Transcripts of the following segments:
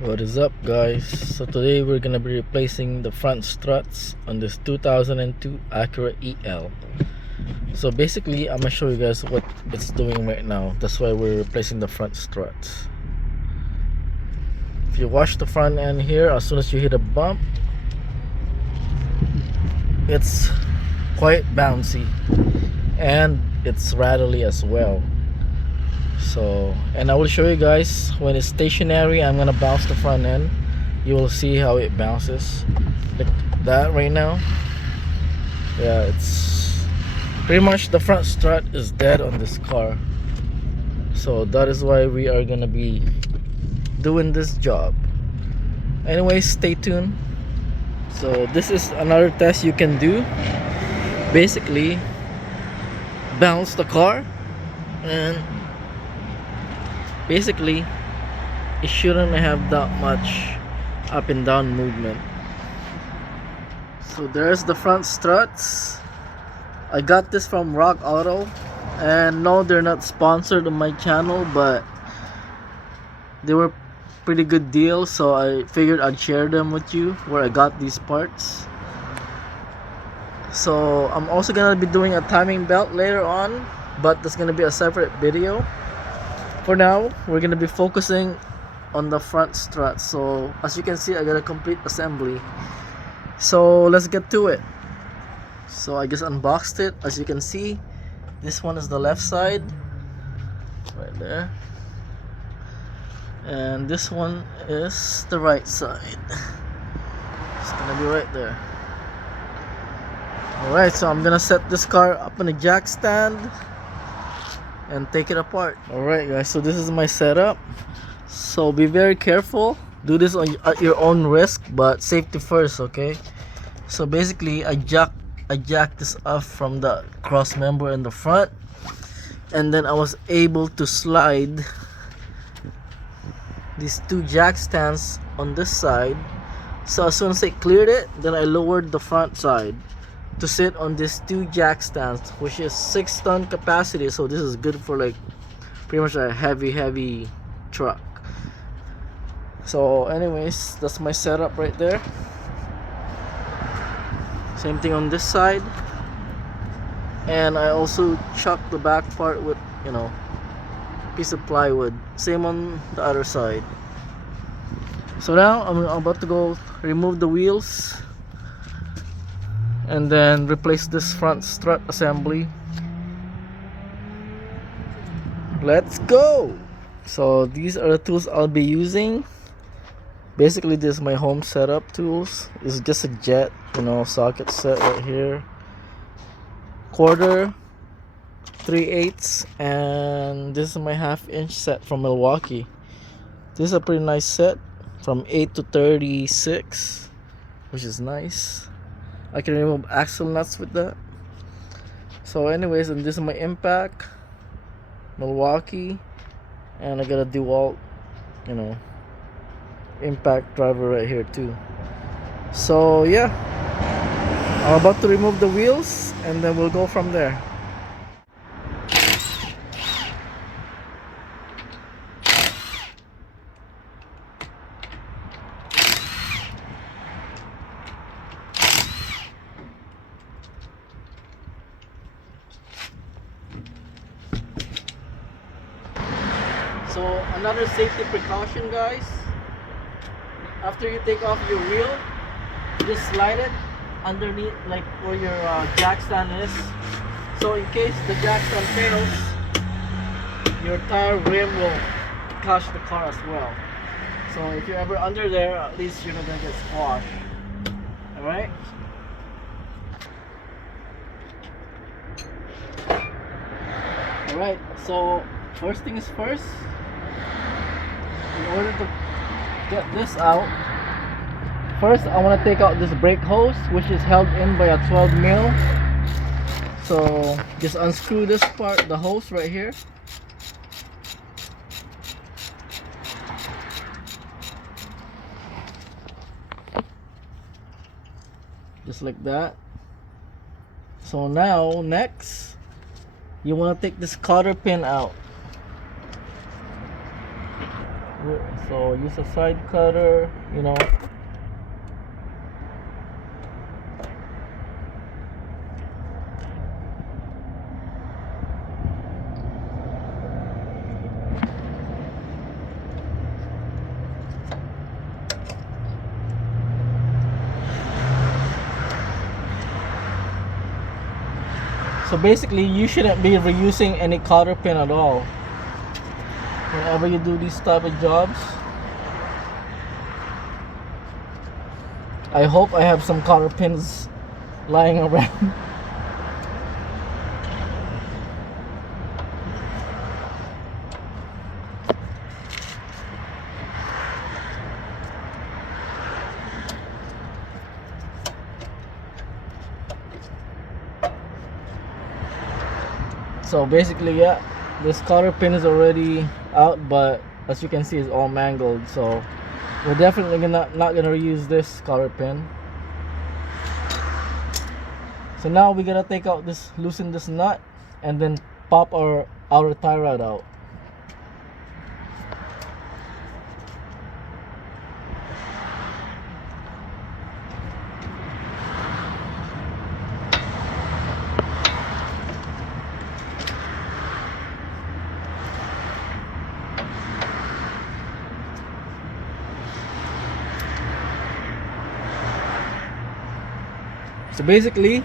What is up, guys? So today we're gonna be replacing the front struts on this 2002 Acura EL. So basically I'm gonna show you guys what it's doing right now. That's why we're replacing the front struts. If you watch the front end here, as soon as you hit a bump, it's quite bouncy and it's rattly as well. So, and I will show you guys when it's stationary. I'm gonna bounce the front end. You will see how it bounces like that right now. Yeah, it's pretty much the front strut is dead on this car. So that is why we are gonna be doing this job. Anyways, stay tuned. So this is another test you can do. Basically, bounce the car, and basically it shouldn't have that much up and down movement. So there's the front struts. I got this from Rock Auto, and no, they're not sponsored on my channel, but they were pretty good deals, so I figured I'd share them with you where I got these parts. So I'm also gonna be doing a timing belt later on, but that's gonna be a separate video. For now, we're gonna be focusing on the front strut. So as you can see, I got a complete assembly. So let's get to it. So I just unboxed it. As you can see, this one is the left side right there, and this one is the right side. It's gonna be right there. Alright, so I'm gonna set this car up in a jack stand and take it apart. Alright guys, so this is my setup. So be very careful. Do this at your own risk, but safety first, okay? So basically I jacked this off from the cross member in the front, and then I was able to slide these two jack stands on this side. So as soon as I cleared it, then I lowered the front side to sit on these two jack stands, which is 6-ton capacity. So this is good for like pretty much a heavy truck. So anyways, that's my setup right there. Same thing on this side, and I also chucked the back part with, you know, piece of plywood. Same on the other side. So now I'm about to go remove the wheels and then replace this front strut assembly. Let's go. So these are the tools I'll be using. Basically, this is my home setup tools. It's just a jet, you know, socket set right here, quarter, 3/8, and this is my 1/2 inch set from Milwaukee. This is a pretty nice set, from 8 to 36, which is nice. I can remove axle nuts with that. So anyways, and this is my impact, Milwaukee, and I got a DeWalt, you know, impact driver right here too. So yeah, I'm about to remove the wheels and then we'll go from there. So another safety precaution, guys, after you take off your wheel, just slide it underneath, like where your jack stand is. So in case the jack stand fails, your tire rim will catch the car as well. So if you're ever under there, at least you're not gonna get squashed. Alright? Alright, so first things first, in order to get this out, first I want to take out this brake hose, which is held in by a 12mm. So just unscrew this part, the hose right here. Just like that. So now next, you want to take this cotter pin out. So use a side cutter, you know. So basically, you shouldn't be reusing any cotter pin at all whenever you do these type of jobs. I hope I have some cotter pins lying around. So basically, yeah, this cotter pin is already out, but as you can see, it's all mangled. So we're definitely not gonna reuse this cotter pin. So now we gotta take out this, loosen this nut, and then pop our outer tie rod out. So basically,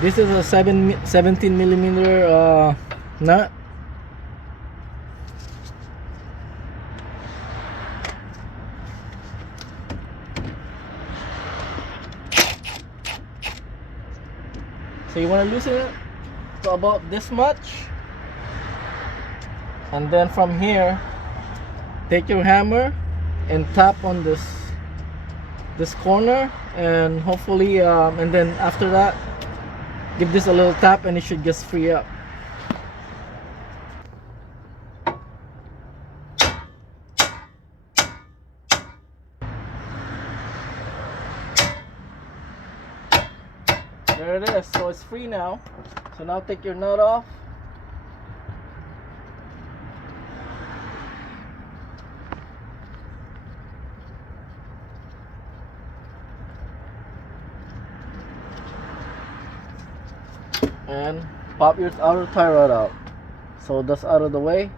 this is a 17 millimeter nut. So you want to loosen it to about this much, and then from here, take your hammer and tap on this corner, and hopefully and then after that, give this a little tap and it should just free up. There it is. So it's free now. So now take your nut off. And pop your outer tie rod out. So that's out of the way.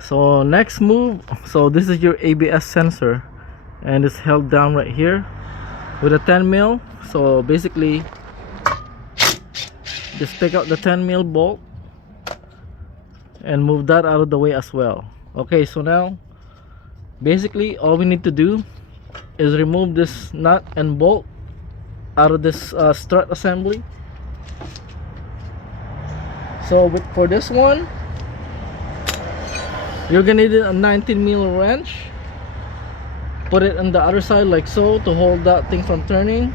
So next move, so this is your ABS sensor, and it's held down right here with a 10 mil. So basically, just take out the 10 mil bolt and move that out of the way as well. Okay, so now basically all we need to do is remove this nut and bolt out of this strut assembly. So for this one, you're gonna need a 19 mil wrench. Put it on the other side like so to hold that thing from turning,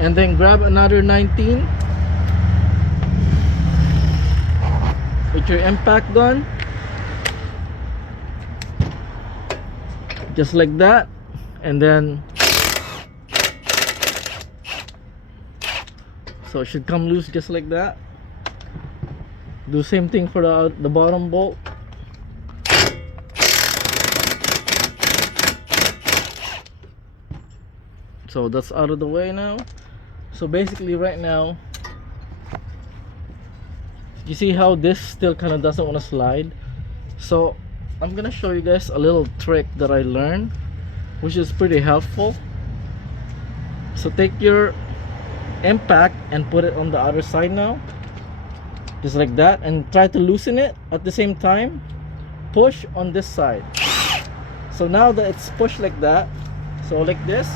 and then grab another 19 with your impact gun, just like that, and then so it should come loose just like that. Do same thing for the bottom bolt. So that's out of the way now. So basically right now, you see how this still kind of doesn't want to slide. So I'm gonna show you guys a little trick that I learned, which is pretty helpful. So take your impact and put it on the other side now, just like that, and try to loosen it at the same time. Push on this side. So now that it's pushed like that, so like this,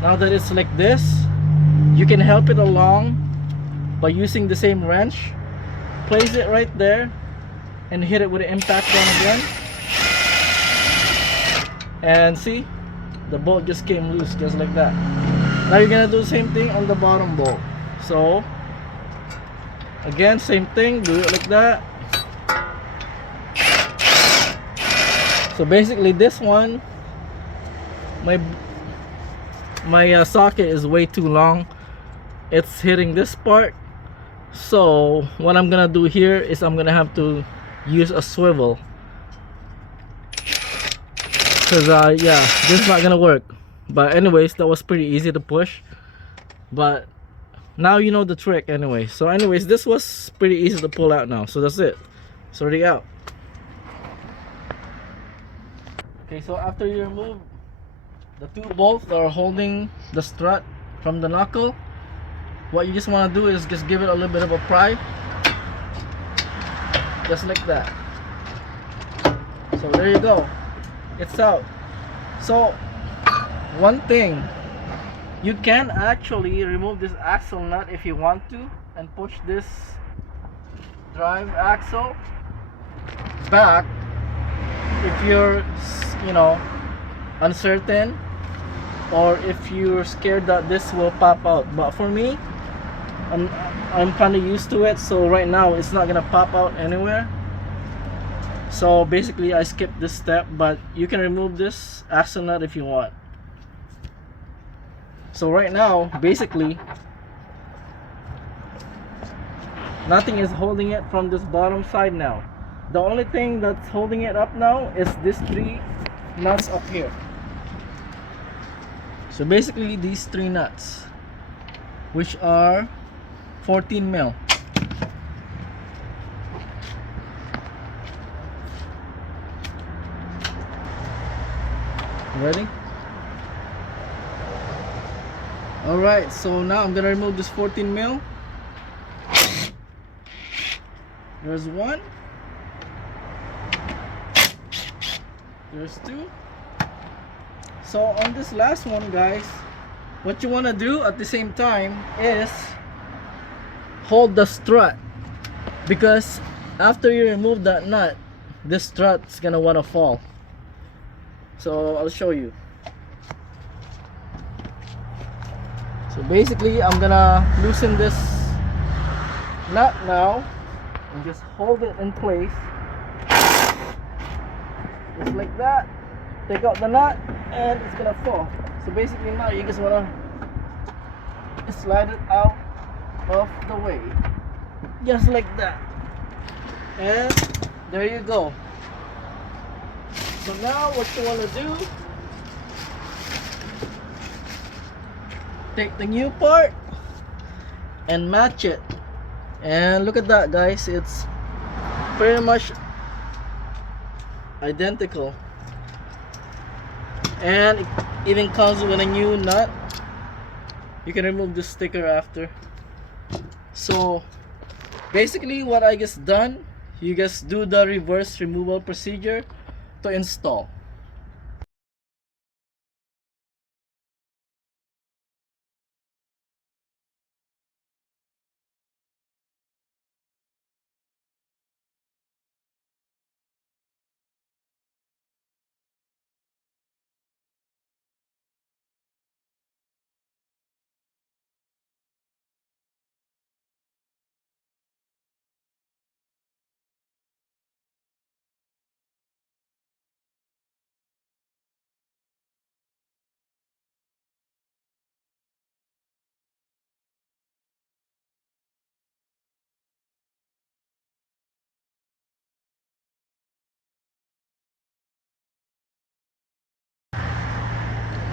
now that it's like this, you can help it along by using the same wrench. Place it right there and hit it with an impact gun again, and see, the bolt just came loose just like that. Now you're gonna do the same thing on the bottom bolt. So again, same thing, do it like that. So basically this one, my socket is way too long. It's hitting this part, So what I'm gonna do here is I'm gonna have to use a swivel, because yeah, this is not gonna work. But anyways, that was pretty easy to push, but now you know the trick anyway. So anyways, this was pretty easy to pull out now. So that's it, it's already out. Okay, so after you remove the two bolts that are holding the strut from the knuckle, what you just want to do is just give it a little bit of a pry, just like that. So there you go, it's out. So one thing, you can actually remove this axle nut if you want to, and push this drive axle back if you're, you know, uncertain, or if you're scared that this will pop out. But for me, I'm kind of used to it, so right now it's not gonna pop out anywhere. So basically I skipped this step, but you can remove this axle nut if you want. So right now basically nothing is holding it from this bottom side now. The only thing that's holding it up now is these three nuts up here. So basically these three nuts, which are 14 mil. Ready? Alright, so now I'm gonna remove this 14 mil. There's one. There's two. So on this last one, guys, what you want to do at the same time is hold the strut, because after you remove that nut, this strut's gonna want to fall. So I'll show you. So basically I'm gonna loosen this nut now and just hold it in place, just like that. Take out the nut and it's gonna fall. So basically now you just wanna slide it out of the way, just like that, and there you go. So now what you want to do, take the new part and match it, and look at that, guys, it's pretty much identical, and it even comes with a new nut. You can remove the sticker after. So basically what I just done, you just do the reverse removal procedure to install.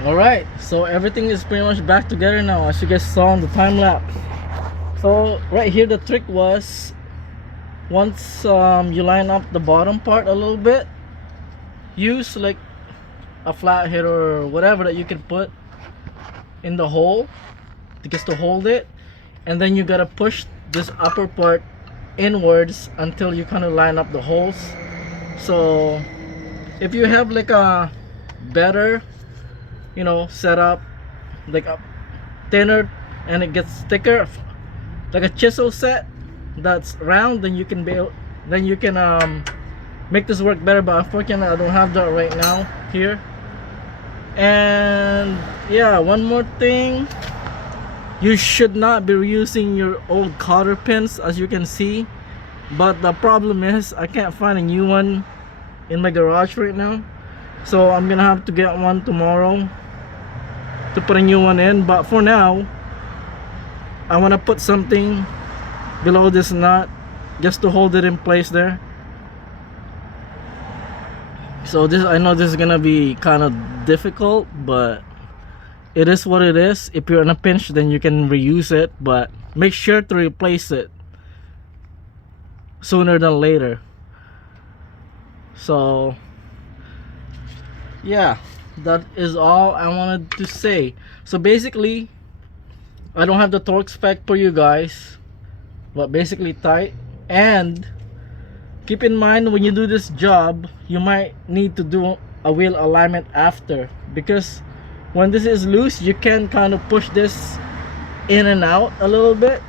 Alright, so everything is pretty much back together now, as you guys saw in the time lapse. So right here the trick was, once you line up the bottom part a little bit, use like a flathead or whatever that you can put in the hole just to hold it, and then you gotta push this upper part inwards until you kind of line up the holes. So if you have like a better, you know, setup, like a thinner and it gets thicker, like a chisel set that's round, then you can make this work better. But unfortunately I don't have that right now here. And yeah, one more thing, you should not be reusing your old cotter pins, as you can see. But the problem is I can't find a new one in my garage right now, so I'm gonna have to get one tomorrow to put a new one in. But for now I want to put something below this nut just to hold it in place there. So this, I know this is gonna be kind of difficult, but it is what it is. If you're in a pinch, then you can reuse it, but make sure to replace it sooner than later. So yeah, that is all I wanted to say. So basically, I don't have the torque spec for you guys, but basically tight. And keep in mind, when you do this job, you might need to do a wheel alignment after, because when this is loose, you can kind of push this in and out a little bit,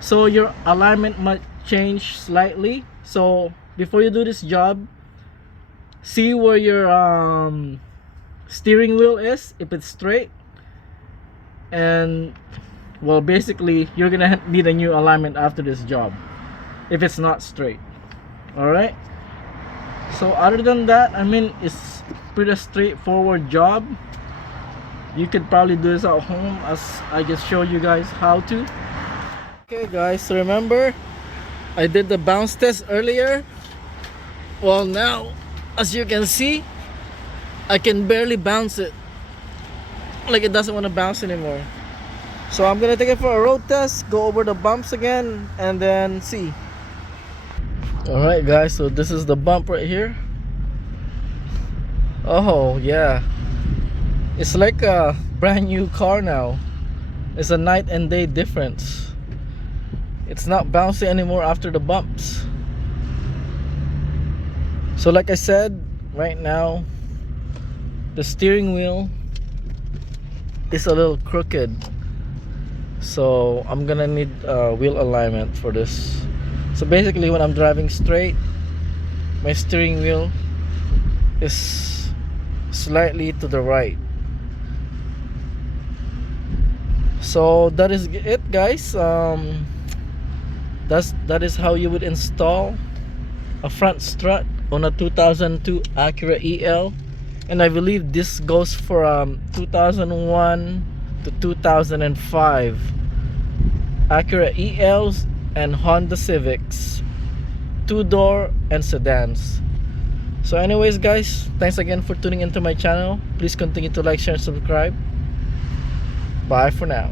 so your alignment might change slightly. So before you do this job, see where your steering wheel is, if it's straight, and well, basically you're gonna need a new alignment after this job if it's not straight. All right, so other than that, I mean, it's pretty straightforward job. You could probably do this at home, as I just showed you guys how to. Okay guys, so remember I did the bounce test earlier. Well, now as you can see, I can barely bounce it. Like, it doesn't want to bounce anymore. So I'm gonna take it for a road test, go over the bumps again, and then see. Alright guys, so this is the bump right here. Oh yeah, it's like a brand new car now. It's a night and day difference. It's not bouncy anymore after the bumps. So like I said, right now the steering wheel is a little crooked, so I'm gonna need wheel alignment for this. So basically, when I'm driving straight, my steering wheel is slightly to the right. So that is it guys. That is how you would install a front strut on a 2002 Acura EL. And I believe this goes for 2001 to 2005 Acura ELs and Honda Civics, 2-door and sedans. So anyways guys, thanks again for tuning into my channel. Please continue to like, share, and subscribe. Bye for now.